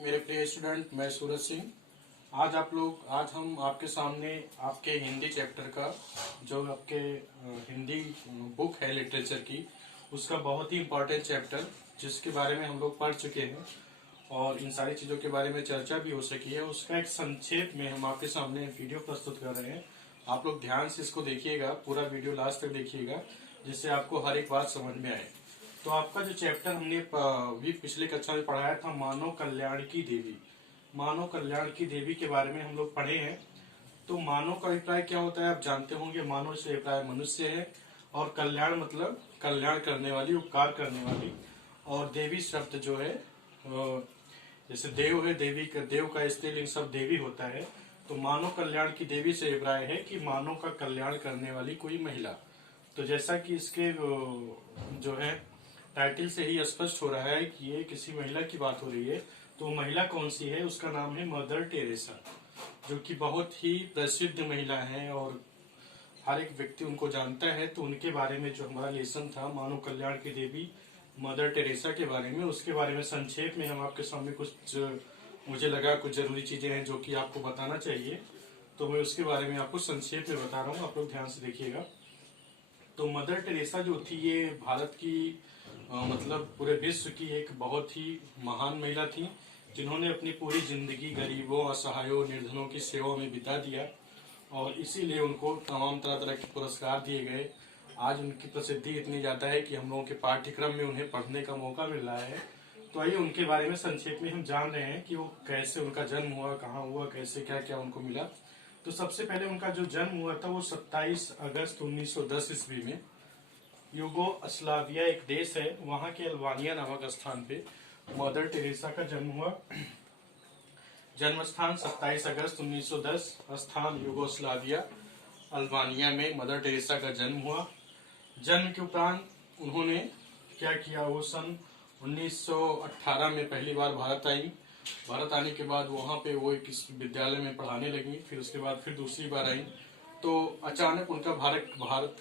मेरे प्रिय स्टूडेंट, मैं सूरज सिंह। आज हम आपके सामने आपके हिंदी चैप्टर का जो आपके हिंदी बुक है लिटरेचर की, उसका बहुत ही इम्पोर्टेंट चैप्टर जिसके बारे में हम लोग पढ़ चुके हैं और इन सारी चीज़ों के बारे में चर्चा भी हो सकी है, उसका एक संक्षेप में हम आपके सामने वीडियो प्रस्तुत कर रहे हैं। आप लोग ध्यान से इसको देखिएगा, पूरा वीडियो लास्ट तक देखिएगा, जिससे आपको हर एक बात समझ में आए। तो आपका जो चैप्टर हमने भी पिछले कक्षा में पढ़ाया था, मानव कल्याण की देवी। मानव कल्याण की देवी के बारे में हम लोग पढ़े हैं। तो मानव का अभिप्राय क्या होता है आप जानते होंगे। मानव से अभिप्राय मनुष्य है और कल्याण मतलब कल्याण करने वाली, उपकार करने वाली। और देवी शब्द जो है जैसे देव है, देवी का देव का स्त्रीलिंग शब्द देवी होता है। तो मानव कल्याण की देवी से अभिप्राय है कि मानव का कल्याण करने वाली कोई महिला। तो जैसा कि इसके जो है टाइटल से ही स्पष्ट हो रहा है कि ये किसी महिला की बात हो रही है। तो महिला कौन सी है? उसका नाम है मदर टेरेसा, जो कि बहुत ही प्रसिद्ध महिला है और हर एक व्यक्ति उनको जानता है। तो उनके बारे में जो हमारा लेसन था, मानव कल्याण की देवी मदर टेरेसा के बारे में, उसके बारे में संक्षेप में हम आपके सामने कुछ मुझे लगा कुछ जरूरी चीजें हैं जो कि आपको बताना चाहिए। तो मैं उसके बारे में आपको संक्षेप में बता रहा हूँ, आप लोग ध्यान से देखिएगा। तो मदर टेरेसा जो थी, ये भारत की मतलब पूरे विश्व की एक बहुत ही महान महिला थी, जिन्होंने अपनी पूरी जिंदगी गरीबों, असहायों, निर्धनों की सेवा में बिता दिया और इसीलिए उनको तमाम तरह तरह के पुरस्कार दिए गए। आज उनकी प्रसिद्धि इतनी ज्यादा है कि हम लोगों के पाठ्यक्रम में उन्हें पढ़ने का मौका मिल रहा है। तो आइए उनके बारे में संक्षेप में हम जान रहे हैं कि वो कैसे, उनका जन्म हुआ, कहाँ हुआ, कैसे क्या क्या उनको मिला। तो सबसे पहले उनका जो जन्म हुआ था वो 27 अगस्त 1910 ईस्वी में यूगोस्लाविया एक देश है, वहां के अल्बानिया नामक स्थान पे मदर टेरेसा का जन्म हुआ। जन्म स्थान 27 अगस्त 1910, स्थान यूगोस्लाविया अल्बानिया में मदर टेरेसा का जन्म हुआ। जन्म के उपरांत उन्होंने क्या किया, वो सन 1918 में पहली बार भारत आई। भारत आने के बाद वहां पे वो एक विद्यालय में पढ़ाने लगी, फिर उसके बाद फिर दूसरी बार आई। तो अचानक उनका भारत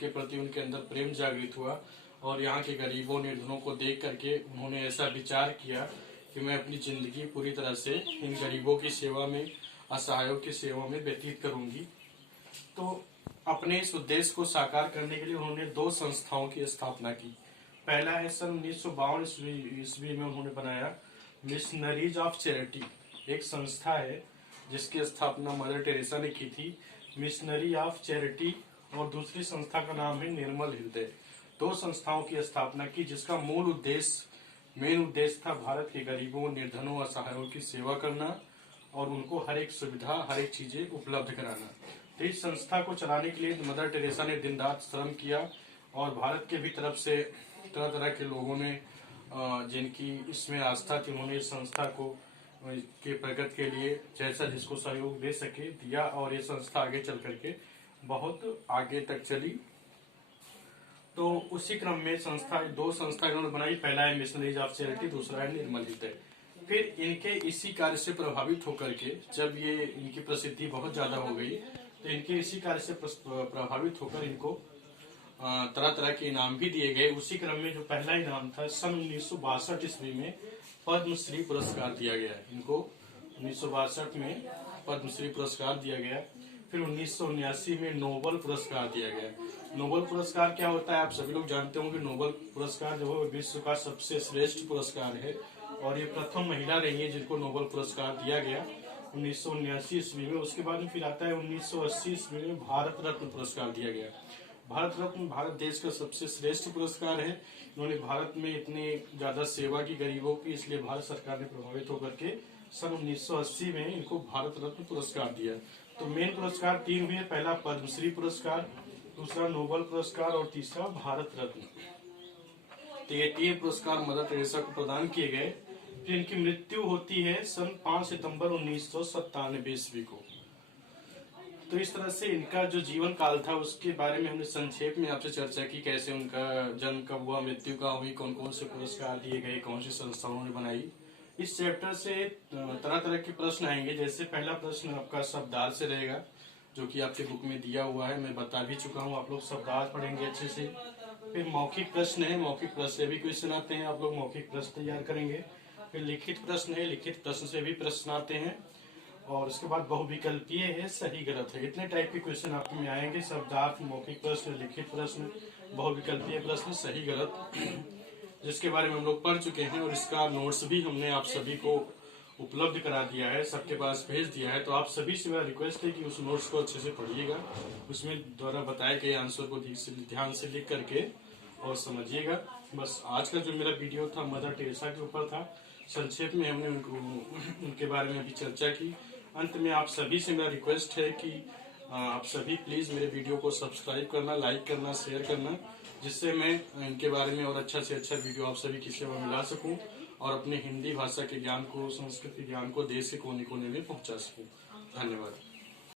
के प्रति उनके अंदर प्रेम जागृत हुआ और यहाँ के गरीबों, निर्धनों को देख करके उन्होंने ऐसा विचार किया कि मैं अपनी जिंदगी पूरी तरह से इन गरीबों की सेवा में, असहायों की सेवा में व्यतीत करूंगी। तो अपने इस उद्देश्य को साकार करने के लिए उन्होंने 2 संस्थाओं की स्थापना की। पहला है सन 1952 ईस्वी में उन्होंने बनाया मिशनरीज ऑफ चैरिटी, एक संस्था है जिसकी स्थापना मदर टेरेसा ने की थी, मिशनरी ऑफ चैरिटी। और दूसरी संस्था का नाम है निर्मल हृदय। 2 संस्थाओं की स्थापना की जिसका मेन उद्देश्य था भारत के गरीबों, निर्धनों, असहायों की सेवा करना और उनको हर एक सुविधा, हर एक चीजें उपलब्ध कराना। तो इस संस्था को चलाने के लिए मदर टेरेसा ने दिन रात श्रम किया और भारत के भी तरफ से तरह तरह के लोगों ने जिनकी इसमें आस्था थी, उन्होंने इस संस्था को के प्रगति के लिए जैसा जिसको सहयोग दे सके दिया और ये संस्था आगे चल करके बहुत आगे तक चली। तो उसी क्रम में 2 संस्था इन्होंने बनाई। पहला है मिशनरीज ऑफ चैरिटी, दूसरा है निर्मल हृदय। फिर इनके इसी कार्य से प्रभावित होकर के जब ये इनकी प्रसिद्धि बहुत ज्यादा हो गई, तो इनके इसी कार्य से प्रभावित होकर इनको तरह तरह के इनाम भी दिए गए। उसी क्रम में जो पहला इनाम था सन 1962 ईस्वी में पद्मश्री पुरस्कार दिया गया। इनको 1962 में पद्मश्री पुरस्कार दिया गया। फिर 1979 में नोबल पुरस्कार दिया गया। नोबल पुरस्कार क्या होता है आप सभी लोग जानते होंगे। नोबल पुरस्कार जो है विश्व का सबसे श्रेष्ठ पुरस्कार है और ये प्रथम महिला रही है जिनको नोबल पुरस्कार दिया गया 1979 ईस्वी में। उसके बाद में फिर आता है 1980 ईस्वी में भारत रत्न पुरस्कार दिया गया। भारत रत्न भारत देश का सबसे श्रेष्ठ पुरस्कार है। इन्होंने भारत में इतनी ज्यादा सेवा की गरीबों की, इसलिए भारत सरकार ने प्रभावित होकर के सन 1980 में इनको भारत रत्न पुरस्कार दिया। तो मेन पुरस्कार 3 हुए, पहला पद्मश्री पुरस्कार, दूसरा नोबल पुरस्कार और तीसरा भारत रत्न। तो ये 3 पुरस्कार मदर टेरेसा को प्रदान किए गए। फिर इनकी मृत्यु होती है सन 5 सितंबर 1997 ईस्वी को। तो इस तरह से इनका जो जीवन काल था उसके बारे में हमने संक्षेप में आपसे चर्चा की, कैसे उनका जन्म कब हुआ, मृत्यु कब हुई, कौन कौन से पुरस्कार दिए गए, कौन सी संस्थाओं ने बनाई। इस चैप्टर से तरह तरह के प्रश्न आएंगे। जैसे पहला प्रश्न आपका शब्दार्थ से रहेगा, जो कि आपके बुक में दिया हुआ है, मैं बता भी चुका हूँ। आप लोग शब्दार्थ पढ़ेंगे अच्छे से। फिर मौखिक प्रश्न है, मौखिक प्रश्न से भी क्वेश्चन आते हैं, आप लोग मौखिक प्रश्न तैयार करेंगे। फिर लिखित प्रश्न है, लिखित प्रश्न से भी प्रश्न आते हैं, और उसके बाद बहुविकल्पीय है, सही गलत है। इतने टाइप के क्वेश्चन आपके में आएंगे, शब्दार्थ, मौखिक प्रश्न, लिखित प्रश्न, बहुविकल्पीय प्रश्न, सही गलत, जिसके बारे में हम लोग पढ़ चुके हैं। और इसका नोट्स भी हमने आप सभी को उपलब्ध करा दिया है, सबके पास भेज दिया है। तो आप सभी से मेरा रिक्वेस्ट है कि उस नोट्स को अच्छे से पढ़िएगा, उसमें द्वारा बताए गए आंसर को ध्यान से लिख करके और समझिएगा। बस आज का जो मेरा वीडियो था मदर टेरेसा के ऊपर था, संक्षेप में हमने उनके बारे में अभी चर्चा की। अंत में आप सभी से मेरा रिक्वेस्ट है कि आप सभी प्लीज मेरे वीडियो को सब्सक्राइब करना, लाइक करना, शेयर करना, जिससे मैं इनके बारे में और अच्छा से अच्छा वीडियो आप सभी की सेवा में ला सकूं और अपने हिंदी भाषा के ज्ञान को, संस्कृत के ज्ञान को देश के कोने कोने में पहुंचा सकूं। धन्यवाद।